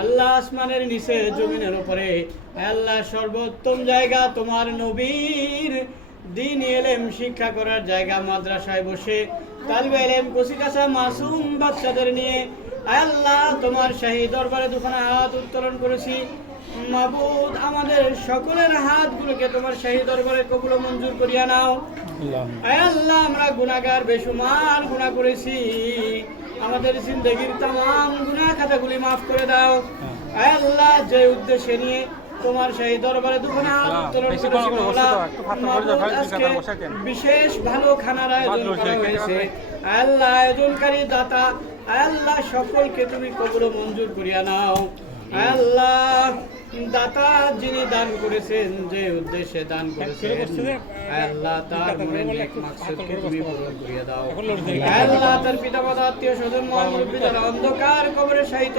আল্লাহ আসমানের নিচে জমিনের উপরে। আল্লাহ সর্বোত্তম জায়গা তোমার নবীর। দিন এলেম শিক্ষা করার জায়গা মাদ্রাসায় বসে। তালবে এলেম কসিকাসা মাসুম বাচ্চাদের নিয়ে। আল্লাহ তোমার শাহী দরবারে দুখানা হাত উত্তোলন করেছি। মাবুদ আমাদের সকলের হাতগুলোকে তোমার শাহী দরবারে কবুল মঞ্জুর করিয়া নাও। আয় আল্লাহ আমরা গুনাহগার বেশুমার গুণা করেছি। আমাদের জিন্দগির তাম গুনাহ খাতাগুলি মাফ করে দাও। আল্লাহ যে উদ্দেশ্যে নিয়ে তোমার সেই দরবারে দুখানে বসাইতেন। বিশেষ ভালো খানার আয়োজন করা হয়েছে। আল্লাহ আয়োজনকারী দাতা আল্লাহ সকলকে তুমি কবুল মঞ্জুর করিয়া নাও। আল্লাহ দাতা যিনি দান করেছেন যে উদ্দেশ্যে দান করেছেন আল্লাহ তার মনে নেক মাকসাদকে তুমি পূরণ করিয়া দাও। আল্লাহ তার পিতা মাতা আত্মীয় স্বজন যারা অন্ধকার কবরে আয়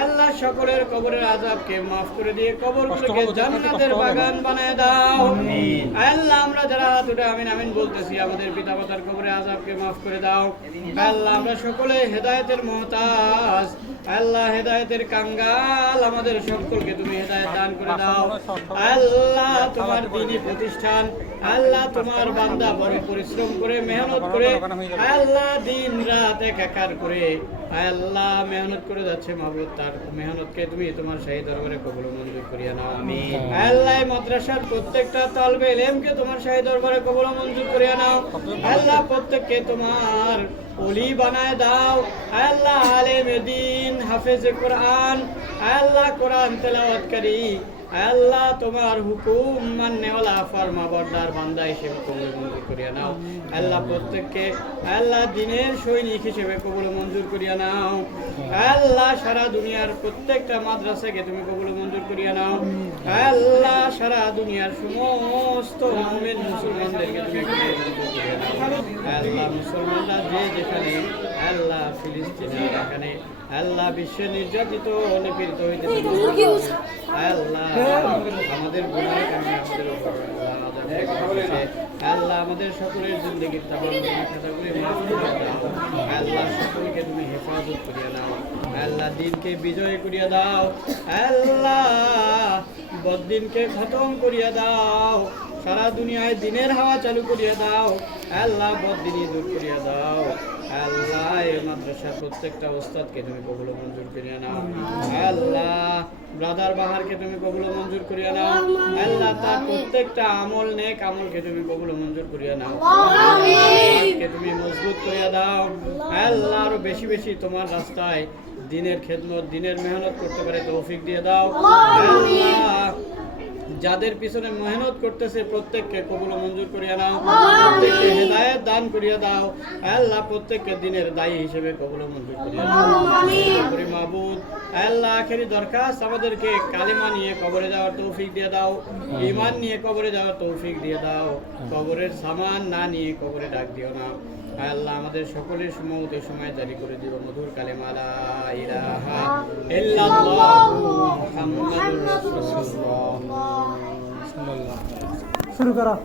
আল্লাহ সকলের কবরের আযাবকে মাফ করে দিয়ে কবরগুলোকে জান্নাতের বাগান বানায় দাও। আল্লাহ আমরা যারা হাত উঠে আমিন আমিন বলতেছি আমাদের পিতা মাতার কবরে আযাবকে মাফ করে দাও। আল্লাহ আমরা সকলে হেদায়েতের মহতাজ। আল্লাহ হেদায়েতের কাঙ্গাল আমাদের সকলকে তুমি হেদায়েত দান করে দাও। আল্লাহ তোমার দিনী প্রতিষ্ঠান। আল্লাহ তোমার বান্দা বড় পরিশ্রম করে মেহনত করে। আল্লাহ দিন রাত একাকার করে আয় আল্লাহ মেহনত করে যাচ্ছে মাহবুব তার। মেহনতকে তুমি তোমার সেই দরবারে কবুল মঞ্জুর করিয়া নাও আমিন। আয় আল্লাহ এই মাদ্রাসার প্রত্যেকটা তালবে ইলমকে তোমার সেই দরবারে কবুল মঞ্জুর করিয়া নাও। আয় আল্লাহ প্রত্যেককে তোমার ওলি বানায় দাও। আয় আল্লাহ আলেম দিন হাফেজ কোরআন। আয় আল্লাহ কোরআন তেলাওয়াতকারী আল্লাহ তোমার হুকুম মান্যওয়ালা ফরমা বর্দার বান্দা হিসেবে কবুল মঞ্জুর করিয়া নাও। আল্লাহ প্রত্যেককে আল্লাহ দিনের সৈনিক হিসেবে কবুল মঞ্জুর করিয়া নাও। আল্লাহ সারা দুনিয়ার প্রত্যেকটা মাদ্রাসাকে তুমি কবুল মঞ্জুর করিয়া নাও। আল্লাহ সারা দুনিয়ার সমস্ত মুমিন মুসলমানদেরকে তুমি আল্লাহ মুসলমানরা যে যেখানে আল্লাহ ফিলিস্তিনে এখানে আল্লাহ বিশ্বে নির্যাতিত নিপীড়িত হইতেছে আল্লাহ আমাদের সকলের জিন্দগির দাও। আল্লাহ সকলকে তুমি হেফাজত করিয়া নাও। আল্লাহ দিনকে বিজয় করিয়া দাও। আল্লাহ বদিনকে খতম করিয়া দাও। সারা দুনিয়ায় দিনের হাওয়া চালু করিয়া দাও। আল্লাহ বদিনী দূর করিয়া দাও। আল্লাহ এই মাদ্রাসার প্রত্যেকটা ওস্তাদকে তুমি কবুল মঞ্জুর করিয়া নাও। আল্লাহ। ব্রাদার বাহারকে তুমি কবুল মঞ্জুর করিয়া নাও। আল্লাহ। তার প্রত্যেকটা আমল নেক আমলকে তুমি কবুল মঞ্জুর করিয়া নাও। আল্লাহকে তুমি মজবুত করিয়া দাও। আল্লাহ আরও বেশি বেশি তোমার রাস্তায় দিনের খেদমত দিনের মেহনত করতে পারে তৌফিক দিয়ে দাও। আল্লাহ যাদের পিছনে মেহনত করতেছে প্রত্যেককে কবুল মঞ্জুর করিয়া নাও। প্রত্যেককে হেদায়েত দান করিয়া দাও। আল্লাহ প্রত্যেককে দিনের দায়ী হিসেবে কবুল মঞ্জুর করিয়া দাও মাহবুদ আল্লাহ আখেরি দরখাস্ত আমাদেরকে কালিমা নিয়ে কবরে যাওয়ার তৌফিক দিয়ে দাও। ঈমান নিয়ে কবরে যাওয়ার তৌফিক দিয়ে দাও। কবরের সামান না নিয়ে কবরে ডাক দিও না। আল্লাহ আমাদের সকলের সময় সময় জারি করে দিব মধুর কালেমা লা ইলাহা ইল্লাল্লাহু। মুহাম্মাদুর রাসূলুল্লাহ। それから